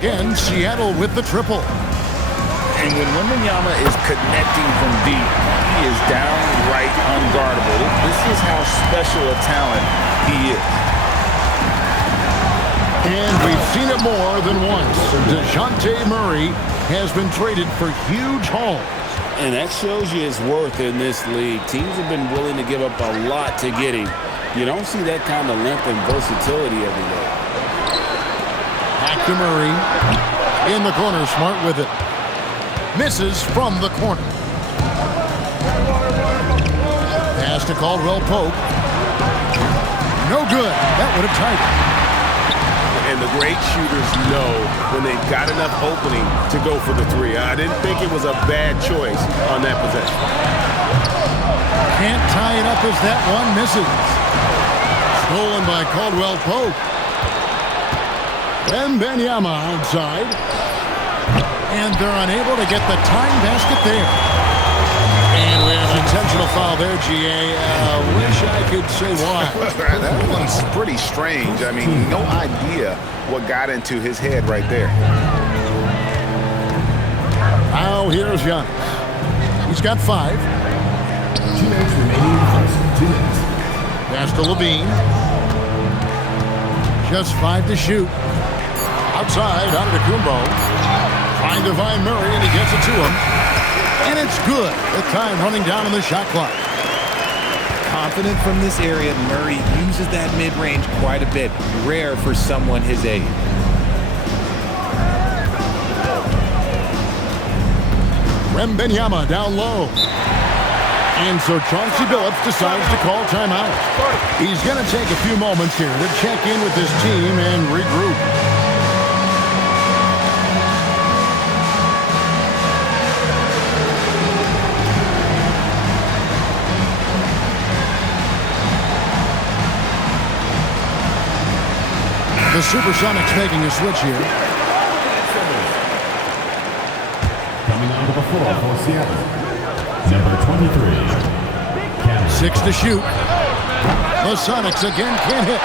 Again, Seattle with the triple. And when Wembanyama is connecting from deep, he is downright unguardable. This is how special a talent he is. And we've seen it more than once. DeJounte Murray has been traded for huge hauls. And that shows you his worth in this league. Teams have been willing to give up a lot to get him. You don't see that kind of length and versatility every day. Back to Murray. In the corner, Smart with it. Misses from the corner. Pass to Caldwell Pope. No good. That would have tied it. And the great shooters know when they've got enough opening to go for the three. I didn't think it was a bad choice on that possession. Can't tie it up as that one misses. Stolen by Caldwell Pope. Wembanyama outside. And they're unable to get the tying basket there. And we have an intentional foul there, G.A. Wish I could say why. That one's pretty strange. I mean, no idea what got into his head right there. Now here's Giannis. He's got 5. 2 minutes remaining in the first. 2 minutes. Pass to Levine. Just 5 to shoot. Outside, out of Kumbo. Trying to find Murray, and he gets it to him. And it's good. The time running down on the shot clock. Confident from this area, Murray uses that mid-range quite a bit. Rare for someone his age. Wembanyama down low. And so Chauncey Billups decides to call timeout. He's going to take a few moments here to check in with his team and regroup. The Supersonics making a switch here. Coming onto the floor for Seattle. Number 23. Cameron. 6 to shoot. The Sonics again can't hit.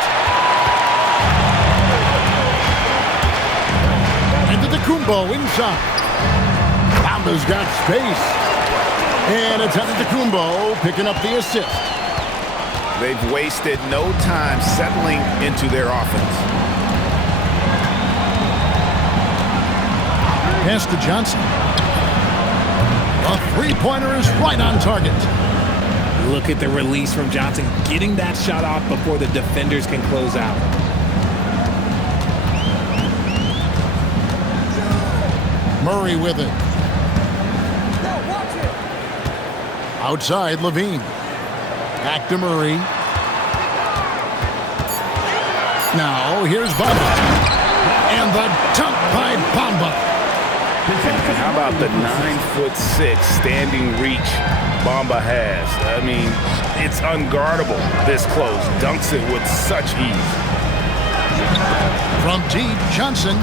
Into the Kumbo inside. Bamba's got space. And it's Antetokounmpo picking up the assist. They've wasted no time settling into their offense. Pass to Johnson. The three-pointer is right on target. Look at the release from Johnson, getting that shot off before the defenders can close out. Murray with it. Outside, Levine. Back to Murray. Now, here's Bamba. And the dunk by Bamba. And how about the 9'6" standing reach Bamba has? I mean, it's unguardable this close. Dunks it with such ease. From deep, Johnson.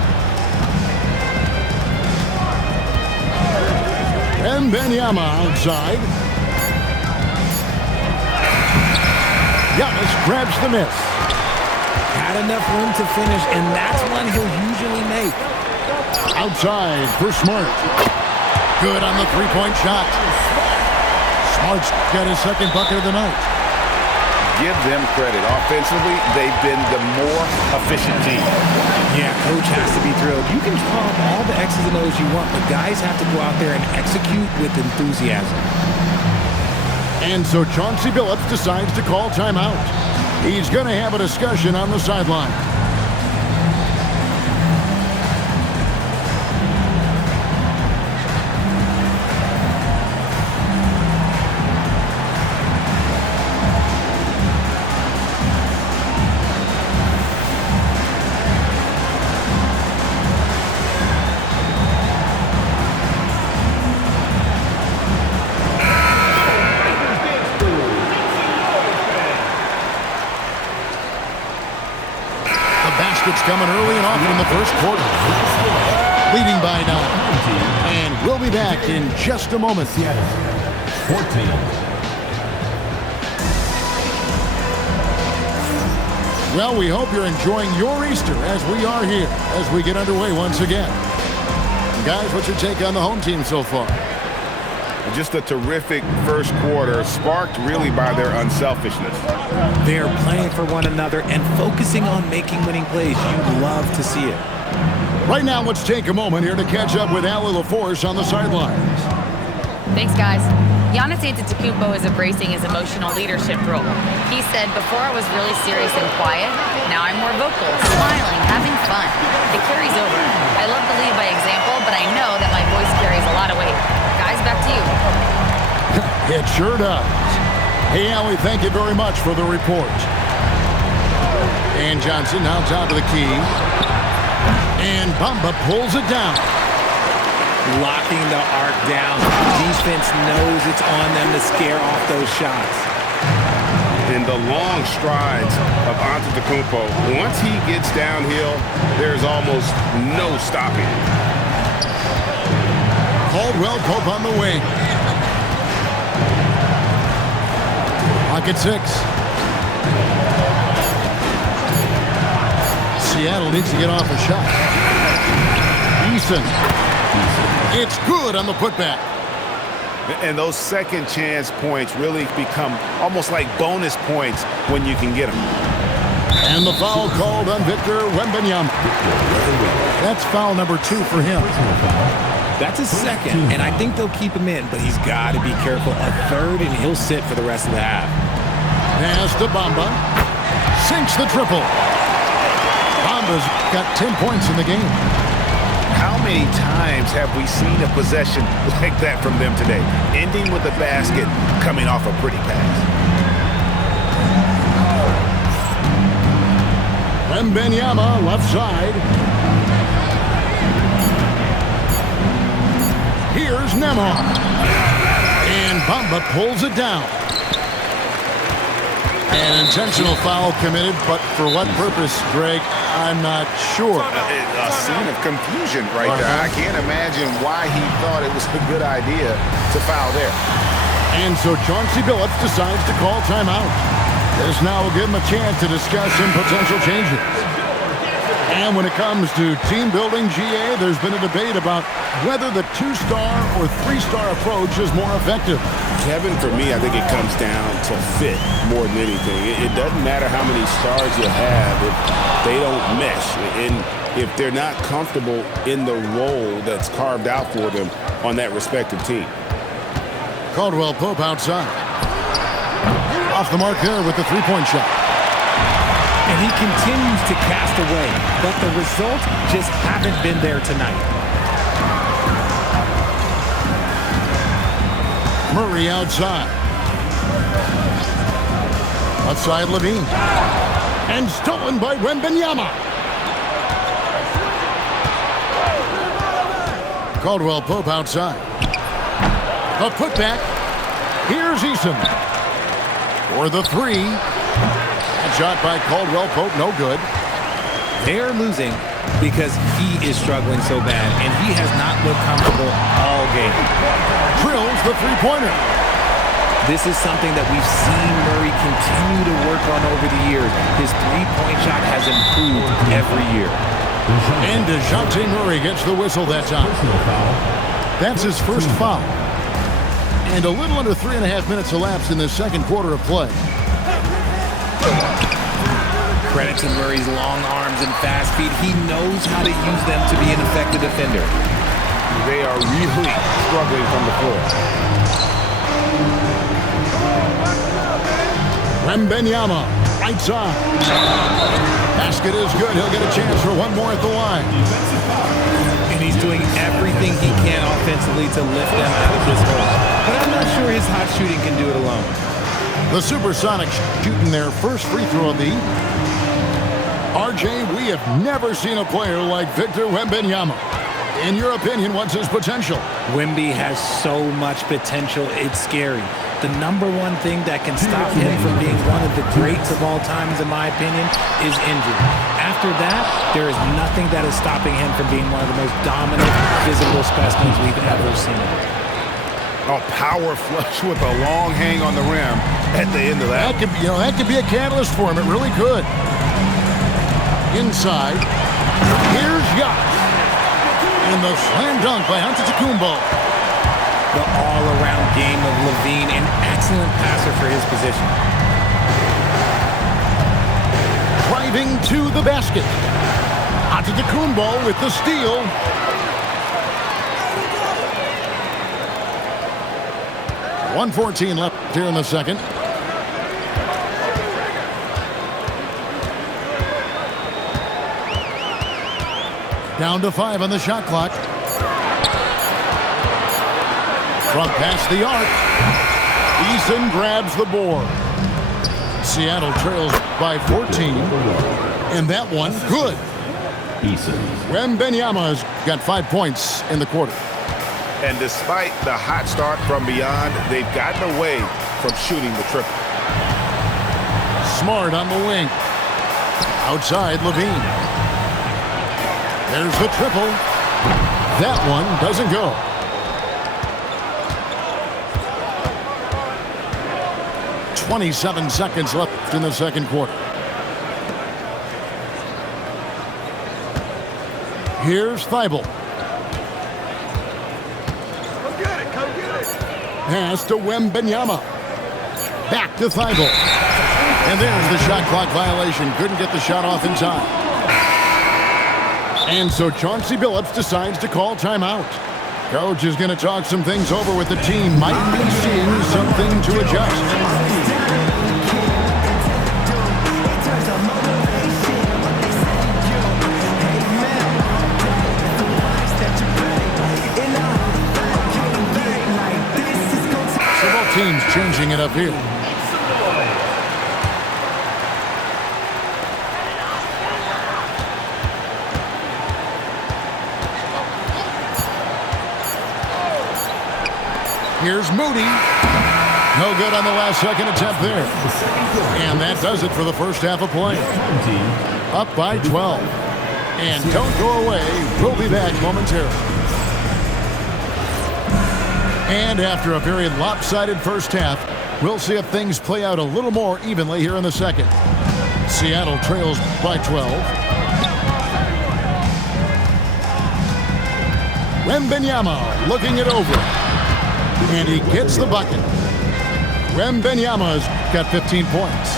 Wembanyama outside. Giannis grabs the miss. Had enough room to finish, and that's one he'll usually make. Outside for Smart. Good on the three-point shot. Smart's got his second bucket of the night. Give them credit. Offensively, they've been the more efficient team. Yeah, coach has to be thrilled. You can draw up all the X's and O's you want, but guys have to go out there and execute with enthusiasm. And so Chauncey Billups decides to call timeout. He's going to have a discussion on the sideline. Baskets coming early and often in the first quarter. Leading by 9. And we'll be back in just a moment. 14. Well, we hope you're enjoying your Easter as we are here as we get underway once again. Guys, what's your take on the home team so far? Just a terrific first quarter, sparked really by their unselfishness. They're playing for one another and focusing on making winning plays. You'd love to see it. Right now, let's take a moment here to catch up with Allie LaForce on the sidelines. Thanks, guys. Giannis Antetokounmpo is embracing his emotional leadership role. He said, before I was really serious and quiet, now I'm more vocal, smiling, having fun. It carries over. I love to lead by example, but I know that my voice carries a lot of weight. Guys, back to you. It sure does. Hey, Allie, thank you very much for the report. And Johnson now top of the key. And Bamba pulls it down. Locking the arc down. Defense knows it's on them to scare off those shots. In the long strides of Antetokounmpo, once he gets downhill, there's almost no stopping. Caldwell Pope on the wing. Pocket 6. Seattle needs to get off a shot. Eason. It's good on the putback. And those second chance points really become almost like bonus points when you can get them. And the foul called on Victor Wembanyama. That's foul number 2 for him. That's a second, and I think they'll keep him in, but he's got to be careful. A third, and he'll sit for the rest of the half. Pass to Bamba. Sinks the triple. Bamba's got 10 points in the game. How many times have we seen a possession like that from them today? Ending with a basket, coming off a pretty pass. Wembanyama, left side. Here's Nembhard. And Bamba pulls it down. An intentional foul committed, but for what purpose, Greg, I'm not sure. A scene of confusion right there. I can't imagine why he thought it was a good idea to foul there. And so Chauncey Billups decides to call timeout. This now will give him a chance to discuss some potential changes. And when it comes to team building, GA, there's been a debate about whether the 2-star or 3-star approach is more effective. Kevin, for me, I think it comes down to fit more than anything. It doesn't matter how many stars you have if they don't mesh. And if they're not comfortable in the role that's carved out for them on that respective team. Caldwell Pope outside. Off the mark there with the 3-point shot. And he continues to cast away, but the results just haven't been there tonight. Murray outside. Outside Levine. And stolen by Wembanyama. Caldwell Pope outside. A putback. Here's Eason. For the 3. That shot by Caldwell Pope, no good. They're losing because he is struggling so bad, and he has not looked comfortable all game. Drills the 3-pointer. This is something that we've seen Murray continue to work on over the years. His 3-point shot has improved every year. And DeJounte Murray gets the whistle that time. That's his first foul. And a little under 3.5 minutes elapsed in the second quarter of play. Credit to Murray's long arms and fast feet. He knows how to use them to be an effective defender. They are really struggling from the floor. Wembanyama, right side. Basket is good. He'll get a chance for one more at the line. And he's doing everything he can offensively to lift them out of this hole. But I'm not sure his hot shooting can do it alone. The Supersonics shooting their first free throw of the evening. RJ, we have never seen a player like Victor Wembanyama. In your opinion, what's his potential? Wemby has so much potential, it's scary. The number one thing that can stop him from being one of the greats of all times, in my opinion, is injury. After that, there is nothing that is stopping him from being one of the most dominant physical specimens we've ever seen. A power flush with a long hang on the rim at the end of that. That could be a catalyst for him. It really could. Inside. Here's Yacht. And the slam dunk by Antetokounmpo. The all-around game of LaVine, an excellent passer for his position. Driving to the basket. Antetokounmpo with the steal. .114 left here in the second. Down to 5 on the shot clock. From past the arc. Eason grabs the board. Seattle trails by 14. And that one, good. Wembanyama's got 5 points in the quarter. And despite the hot start from beyond, they've gotten away from shooting the triple. Smart on the wing. Outside, LaVine. There's the triple. That one doesn't go. .27 seconds left in the second quarter. Here's Thibault. Pass to Wembanyama. Back to Thibault. And there's the shot clock violation. Couldn't get the shot off in time. And so Chauncey Billups decides to call timeout. Coach is going to talk some things over with the team. Might be seeing something to adjust. Teams changing it up here. Here's Moody. No good on the last second attempt there. And that does it for the first half of play. Up by 12. And don't go away. We'll be back momentarily. And after a very lopsided first half, we'll see if things play out a little more evenly here in the second. Seattle trails by 12. Wembanyama looking it over. And he gets the bucket. Wembanyama's got 15 points.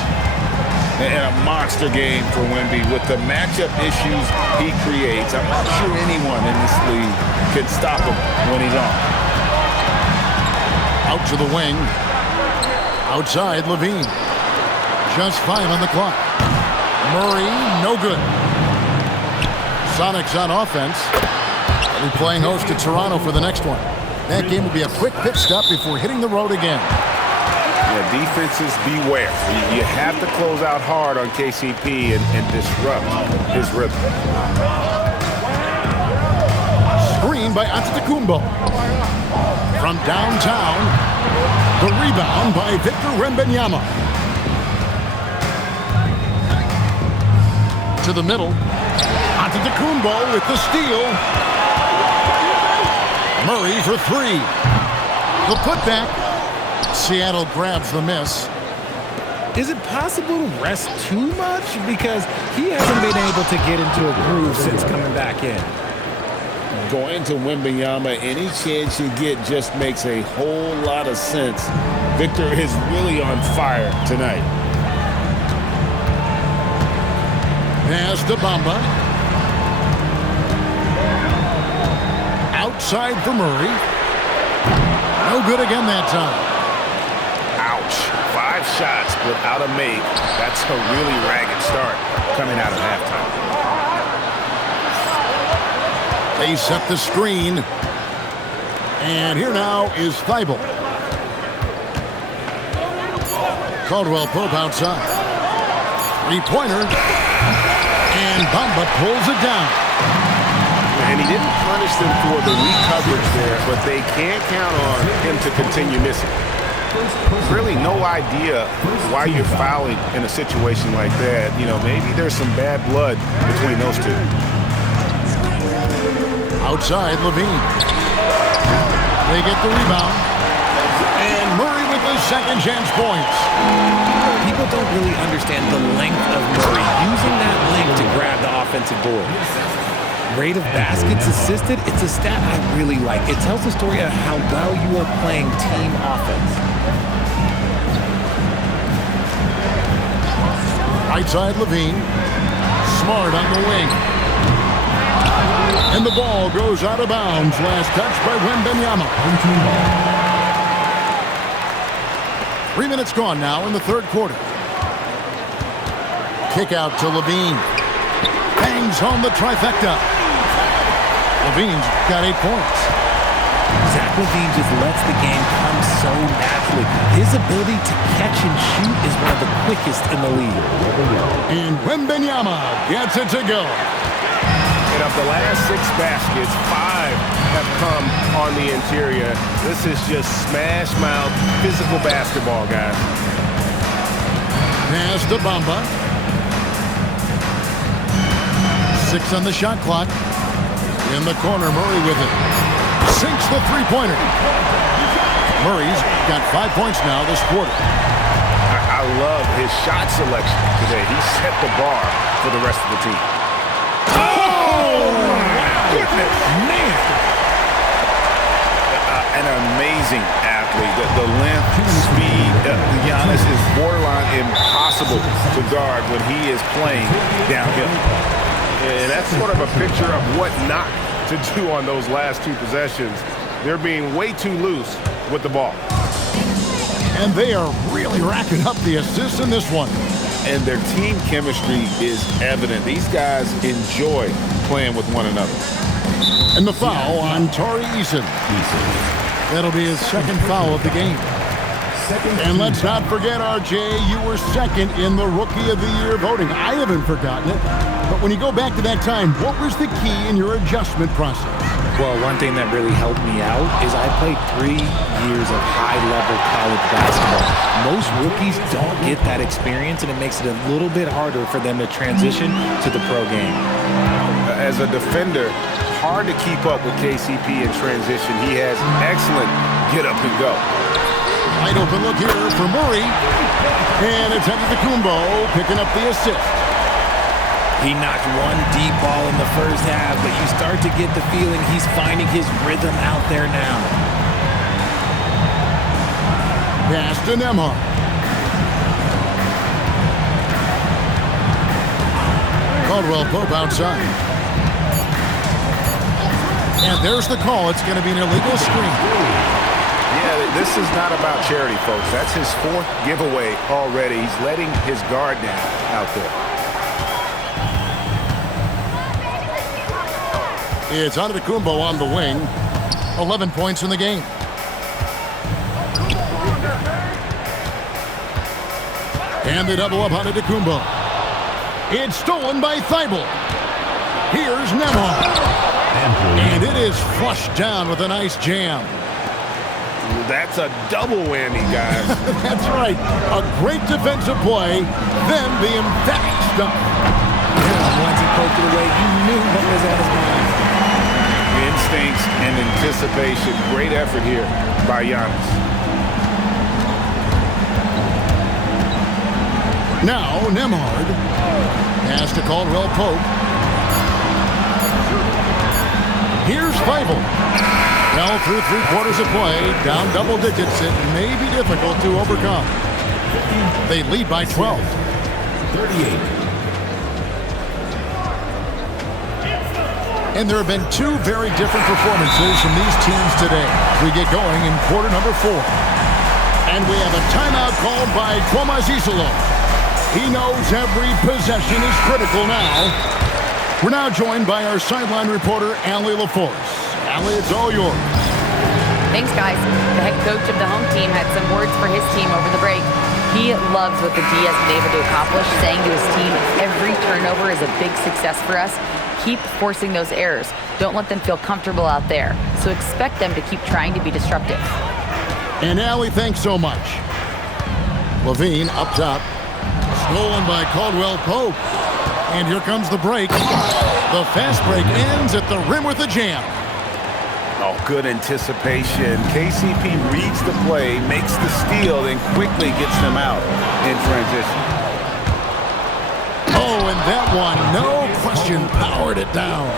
And a monster game for Wemby with the matchup issues he creates. I'm not sure anyone in this league can stop him when he's on. Out to the wing. Outside, LaVine. Just 5 on the clock. Murray, no good. Sonics on offense. They'll be playing host to Toronto for the next one. That game will be a quick pit stop before hitting the road again. Yeah, defenses beware. You have to close out hard on KCP and disrupt his rhythm. Screen by Antetokounmpo. From downtown, the rebound by Victor Wembanyama. To the middle, Antetokounmpo with the steal. Murray for 3. The putback. Seattle grabs the miss. Is it possible to rest too much? Because he hasn't been able to get into a groove since coming back in. Going to Wembanyama, any chance you get just makes a whole lot of sense. Victor is really on fire tonight. Pass to Bamba. Outside for Murray. No good again that time. Ouch. 5 shots without a make. That's a really ragged start coming out of halftime. They set the screen. And here now is Thibault. Caldwell Pope outside. 3-pointer. And Bamba pulls it down. And he didn't punish them for the weak coverage there, but they can't count on him to continue missing. Really no idea why you're fouling in a situation like that. You know, maybe there's some bad blood between those two. Outside, LaVine. They get the rebound. And Murray with the second chance points. People don't really understand the length of Murray using that length to grab the offensive board. Rate of baskets assisted, it's a stat I really like. It tells the story of how well you are playing team offense. Right side, Levine. Smart on the wing. And the ball goes out of bounds. Last touch by Wembanyama. 3 minutes gone now in the third quarter. Kick out to Levine. Bangs home the trifecta. Levine's got 8 points. Zach LaVine just lets the game come so naturally. His ability to catch and shoot is one of the quickest in the league. And Wembanyama gets it to go. And of the last 6 baskets, 5 have come on the interior. This is just smash mouth physical basketball, guys. Pass to Bamba. 6 on the shot clock. In the corner, Murray with it. Sinks the three-pointer. Murray's got 5 points now this quarter. I love his shot selection today. He set the bar for the rest of the team. Oh, my goodness, man. An amazing athlete. The length, speed, Giannis is borderline impossible to guard when he is playing downhill. And that's sort of a picture of what not to do on those last 2 possessions. They're being way too loose with the ball. And they are really racking up the assists in this one. And their team chemistry is evident. These guys enjoy playing with one another. And the foul on Tari Eason. That'll be his second foul of the game. And let's not forget, RJ, you were second in the Rookie of the Year voting. I haven't forgotten it. But when you go back to that time, what was the key in your adjustment process? Well, one thing that really helped me out is I played 3 years of high-level college basketball. Most rookies don't get that experience, and it makes it a little bit harder for them to transition to the pro game. As a defender, hard to keep up with KCP in transition. He has excellent get up and go. Wide open look here for Murray. And it's Antetokounmpo picking up the assist. He knocked one deep ball in the first half, but you start to get the feeling he's finding his rhythm out there now. Pass to Nembhard. Caldwell Pope outside. And there's the call. It's going to be an illegal screen. Yeah, this is not about charity, folks. That's his 4th giveaway already. He's letting his guard down out there. It's Antetokounmpo on the wing. 11 points in the game. And they double up Antetokounmpo. It's stolen by Thibault. Here's Nembhard. And it is flushed down with a nice jam. That's a double whammy, guys. That's right. A great defensive play, then the emphatic stuff. Once he poked it away, you knew what was on his mind. Instincts and anticipation. Great effort here by Giannis. Now Nembhard. Pass to Caldwell Pope. Here's Thibault. Well, through 3/4 of play, down double digits, it may be difficult to overcome. They lead by 12. 38. And there have been 2 very different performances from these teams today. We get going in quarter number 4. And we have a timeout called by Tomas Isolo. He knows every possession is critical now. We're now joined by our sideline reporter, Allie LaForce. Allie, it's all yours. Thanks, guys. The head coach of the home team had some words for his team over the break. He loves what the D has been able to accomplish, saying to his team, every turnover is a big success for us. Keep forcing those errors. Don't let them feel comfortable out there. So expect them to keep trying to be disruptive. And Allie, thanks so much. Levine up top. Stolen by Caldwell Pope. And here comes the break. The fast break ends at the rim with a jam. Oh, good anticipation. KCP reads the play, makes the steal, then quickly gets them out in transition. Oh, and that one, no question, powered it down.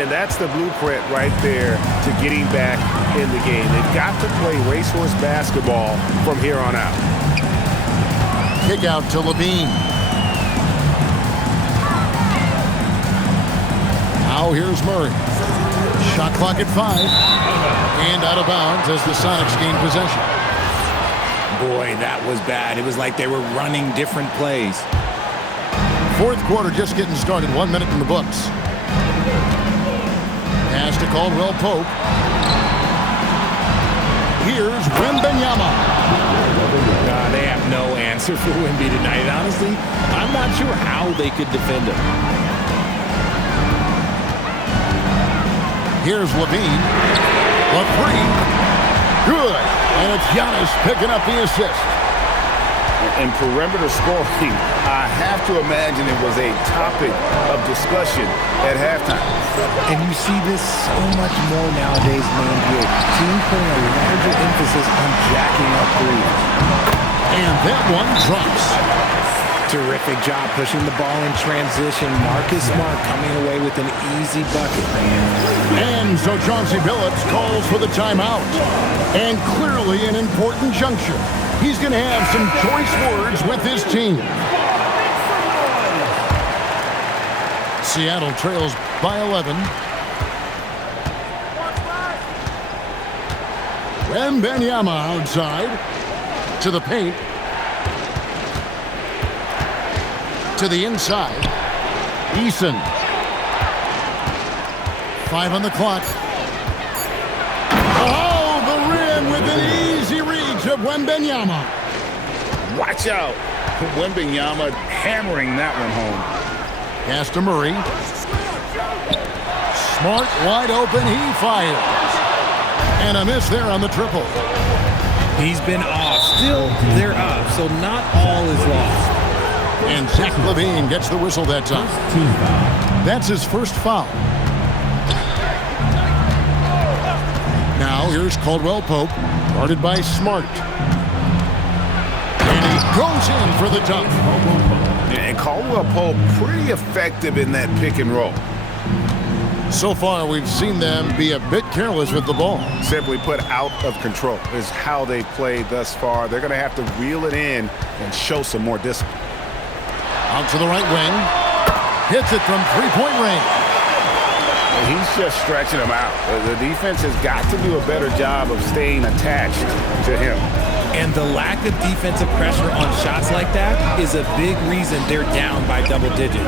And that's the blueprint right there to getting back in the game. They've got to play racehorse basketball from here on out. Kick out to Levine. Now here's Murray. Shot clock at 5. And out of bounds as the Sonics gain possession. Boy, that was bad. It was like they were running different plays. Fourth quarter just getting started. 1 minute in the books. Pass to Caldwell Pope. Here's Wembanyama. They have no answer for Wemby tonight. Honestly, I'm not sure how they could defend him. Here's Levine. A three. Good. And it's Giannis picking up the assist. And perimeter scoring, I have to imagine it was a topic of discussion at halftime. And you see this so much more nowadays in the NBA. Teams putting a larger emphasis on jacking up threes. And that one drops. Terrific job pushing the ball in transition. Marcus Smart coming away with an easy bucket. And so Chauncey Billups calls for the timeout. And clearly an important juncture. He's going to have some choice words with his team. Seattle trails by 11. Wembanyama outside to the paint. To the inside. Eason. 5 on the clock. Oh, the rim with an easy reach of Wembanyama. Watch out. Wembanyama hammering that one home. Pass to Murray. Smart wide open. He fires. And a miss there on the triple. He's been off. Still, they're up, so not all is lost. And Zach LaVine gets the whistle that time. That's his first foul. Now here's Caldwell Pope, guarded by Smart. And he goes in for the dunk. And Caldwell Pope pretty effective in that pick and roll. So far, we've seen them be a bit careless with the ball. Simply put, out of control is how they played thus far. They're going to have to reel it in and show some more discipline. Out to the right wing. Hits it from three-point range. He's just stretching them out. The defense has got to do a better job of staying attached to him. And the lack of defensive pressure on shots like that is a big reason they're down by double digits.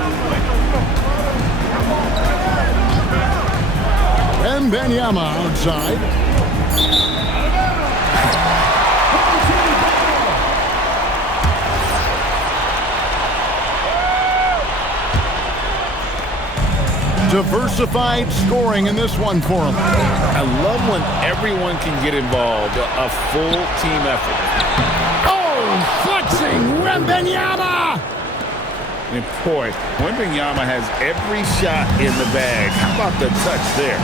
Wembanyama outside. Diversified scoring in this one for him. I love when everyone can get involved, a full team effort. Oh, flexing Wembanyama! And boy, Wembanyama has every shot in the bag. How about the touch there?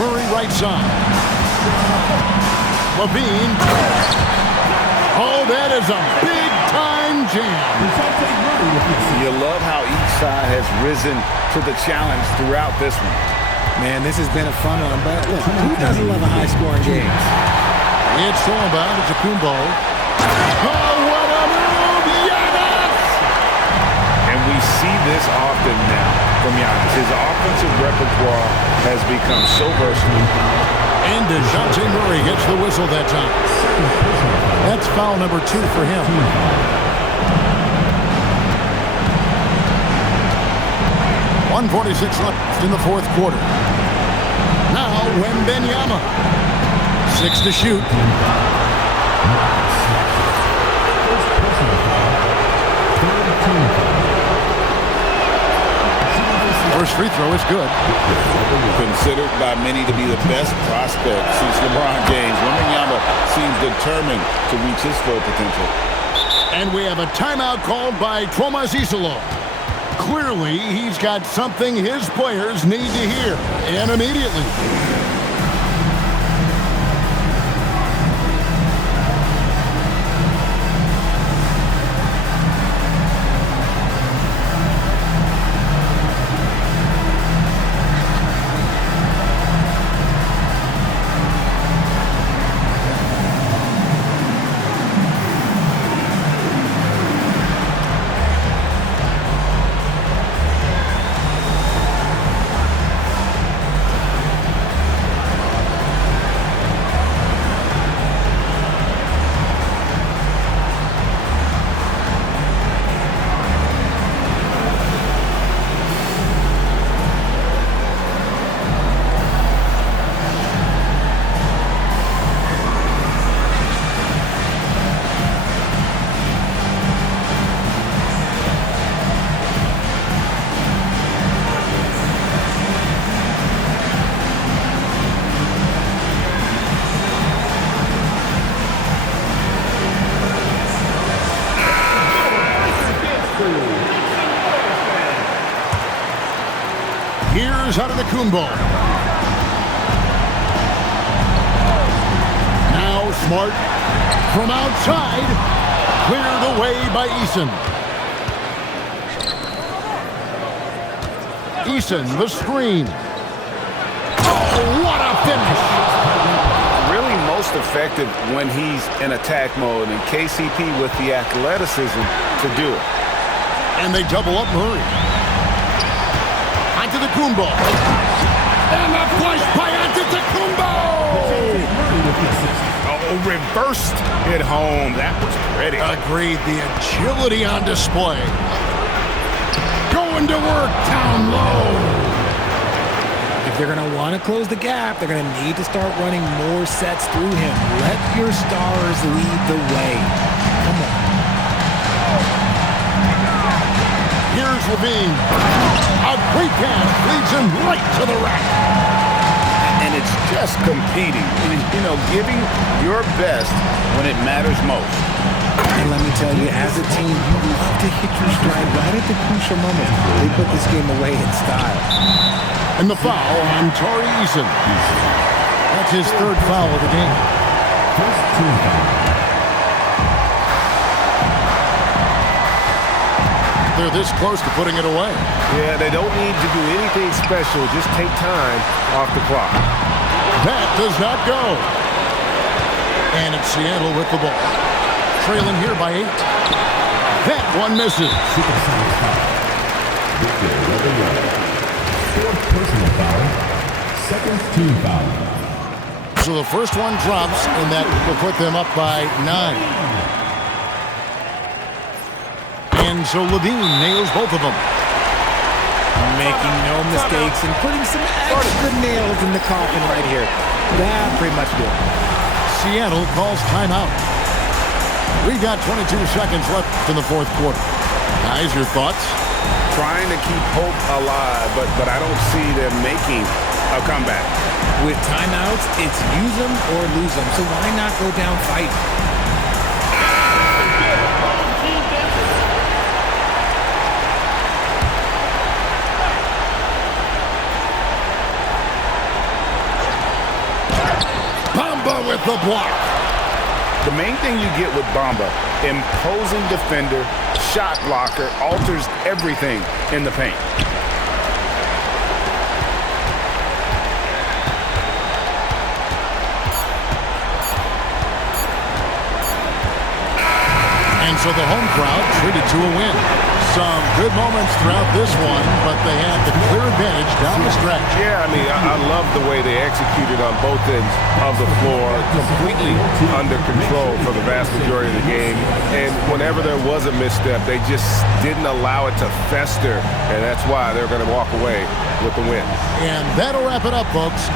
Murray right side. Levine. Oh, that is a big-time jam. You love how each side has risen to the challenge throughout this one. Man, this has been a fun one, but look, who doesn't love a high-scoring game? It's all about Antetokounmpo. Oh, what a move! Giannis! And we see this often now from Giannis. His offensive repertoire has become so versatile. And DeJounte Murray gets the whistle that time. That's foul number 2 for him. .146 left in the fourth quarter. Now Wembanyama. 6 to shoot. First free throw is good. Considered by many to be the best prospect since LeBron James, Wembanyama seems determined to reach his full potential. And we have a timeout called by Thomas Isolo. Clearly, he's got something his players need to hear, and immediately. Here's Antetokounmpo. Now Smart from outside, cleared away by Eason. Eason, the screen. Oh, what a finish! Really most effective when he's in attack mode, and KCP with the athleticism to do it. And they double up Murray. Antetokounmpo. And a push by Antetokounmpo! Oh, reversed it home. That was pretty. Agreed. The agility on display. Going to work down low. If they're going to want to close the gap, they're going to need to start running more sets through him. Let your stars lead the way. Come on. Here's Levine. A great pass leads him right to the rack. And it's just competing. You know, giving your best when it matters most. And let me tell you, as a team, you love to hit your stride right at the crucial moment. They put this game away in style. And the foul on Tari Eason. That's his third foul of the game. First team foul. They're this close to putting it away. Yeah, they don't need to do anything special. Just take time off the clock. That does not go. And it's Seattle with the ball. Trailing here by 8. That one misses. Supersonics foul. Victor Wembanyama. Fourth personal foul. Second team foul. So the first one drops, and that will put them up by 9. And so Levine nails both of them. Making no mistakes and putting some extra nails in the coffin right here. That pretty much did. Seattle calls timeout. We got 22 seconds left in the fourth quarter. Guys, your thoughts? Trying to keep hope alive, but I don't see them making a comeback. With timeouts, it's use them or lose them. So why not go down fighting? Bamba with the block. The main thing you get with Bamba, imposing defender, shot blocker, alters everything in the paint. And so the home crowd treated to a win. Some good moments throughout this one, but they had the clear advantage down the stretch. Yeah, I mean, I love the way they executed on both ends of the floor, completely under control for the vast majority of the game. And whenever there was a misstep, they just didn't allow it to fester, and that's why they're going to walk away with the win. And that'll wrap it up, folks.